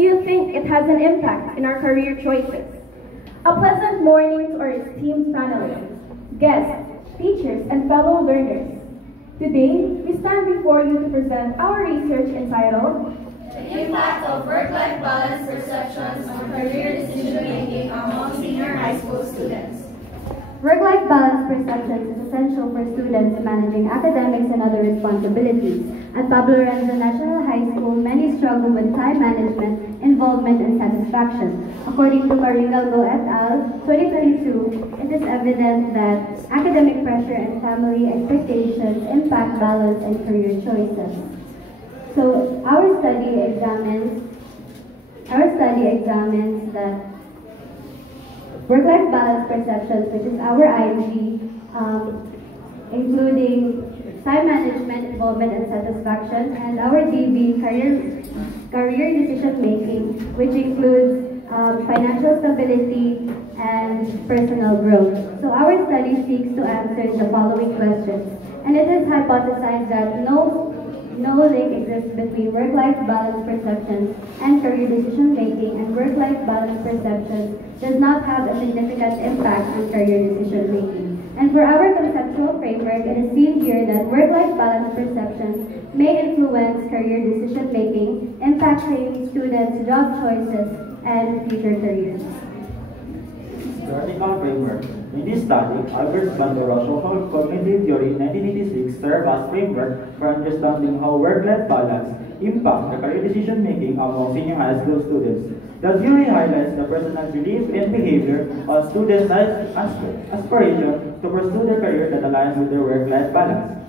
do you think it has an impact in our career choices? A pleasant morning to our esteemed panelists, guests, teachers, and fellow learners. Today, we stand before you to present our research entitled The Impact of Work-Life Balance Perceptions on Career Decision-Making Among Senior High School Students. Work-life balance perceptions is essential for students managing academics and other responsibilities. At Pablo Lorenzo National High School, many struggle with time management, involvement, and satisfaction. According to Maringalgo et al. 2022, it is evident that academic pressure and family expectations impact balance and career choices. So our study examines that work-life balance perceptions, which is our IMG, including time management, involvement, and satisfaction, and our DB, career decision-making, which includes financial stability and personal growth. So our study seeks to answer the following questions, and it is hypothesized that no link exists between work-life balance perceptions and career decision-making, and work-life balance perceptions does not have a significant impact on career decision-making. And for our conceptual framework, it is seen here that work-life balance perceptions may influence career decision-making, impacting students' job choices and future careers. Theoretical framework. In this study, Albert Bandura social cognitive theory in 1986 served as framework for understanding how work-life balance impacts the career decision-making among senior high school students. The theory highlights the personal belief and behavior of students' aspiration to pursue their career that aligns with their work-life balance.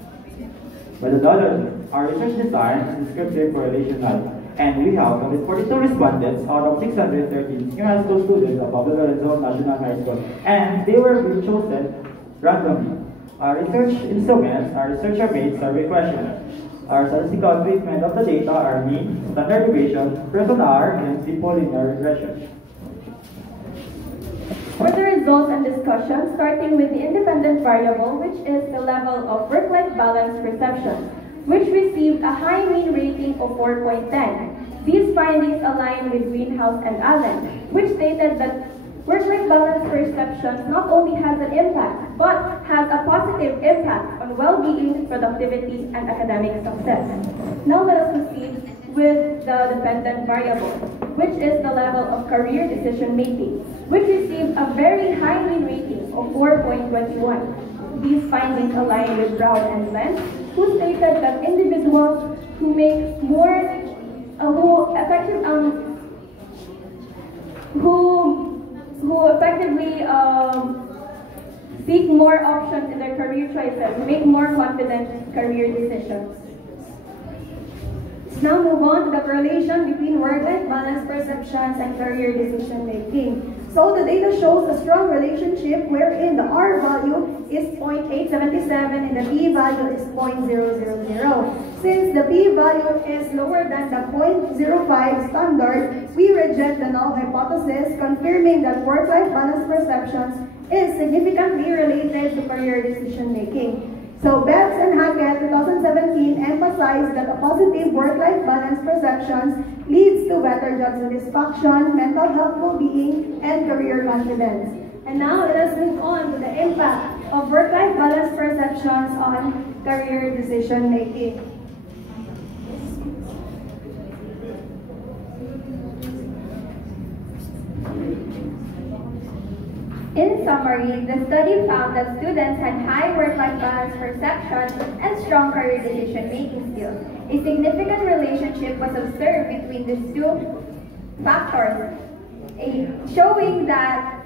Methodology. Our research design is descriptive correlational, and we have 142 respondents out of 613 senior high school students of Pablo Lorenzo National High School, and they were being chosen randomly. Our research instruments are researcher-made survey questions. Our statistical treatment of the data are mean, standard deviation, personal R, and simple linear regression. For the results and discussion, starting with the independent variable, which is the level of work-life balance perception, which received a high mean rating of 4.10. These findings align with Greenhouse and Allen, which stated that work-life balance perceptions not only has an impact, but has a positive impact on well-being, productivity, and academic success. Now let us proceed with the dependent variable, which is the level of career decision-making, which received a very high mean rating of 4.21. These findings align with Brown and Lenz, who stated that individuals who make more, who effectively seek more options in their career choices, make more confident career decisions. Let's now move on to the correlation between work-life balance perceptions and career decision-making. So the data shows a strong relationship wherein the R value is 0.877 and the P value is 0.000. Since the P value is lower than the 0.05 standard, we reject the null hypothesis, confirming that work-life balance perceptions is significantly related to career decision-making. So Betts and Hackett 2017 emphasized that a positive work-life balance perceptions leads to better job satisfaction, mental health well-being, and career confidence. And now let us move on to the impact of work-life balance perceptions on career decision-making. In summary, the study found that students had high work-life balance perception and strong career decision-making skills. A significant relationship was observed between these two factors, showing that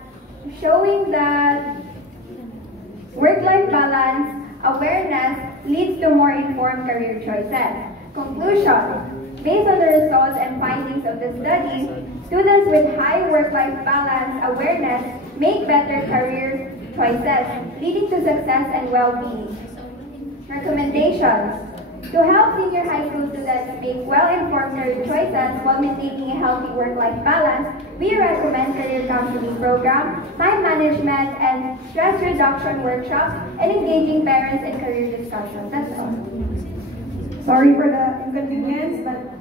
work-life balance awareness leads to more informed career choices. Conclusion. Based on the results and findings of the study, students with high work-life balance awareness make better career choices, leading to success and well-being. Recommendations. To help senior high school students make well-informed career choices while maintaining a healthy work-life balance, we recommend career counseling program, time management, and stress reduction workshops, and engaging parents in career discussions. That's all. Sorry for the inconvenience, but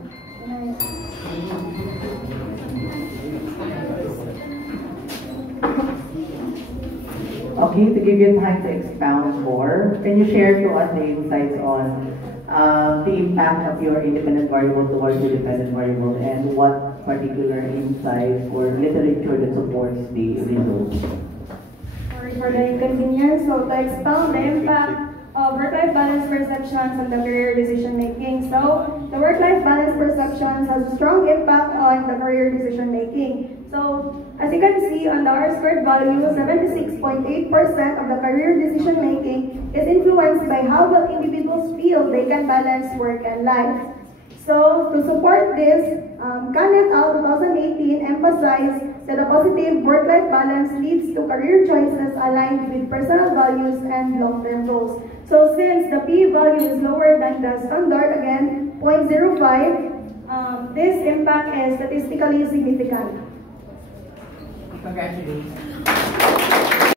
Okay, to give you time to expound more, can you share to us the insights on the impact of your independent variable towards the dependent variable and what particular insight or literature that supports the results? Sorry for the inconvenience. So to expound the impact of work-life balance perceptions and the career decision making. So the work-life balance perceptions has a strong impact on the career decision making. So as you can see on the R-squared value, 76.8% of the career decision making is influenced by how well individuals feel they can balance work and life. So to support this, Khan et al. 2018 emphasized that a positive work-life balance leads to career choices aligned with personal values and long-term goals. So since the p-value is lower than the standard, again, 0.05, this impact is statistically significant. Congratulations.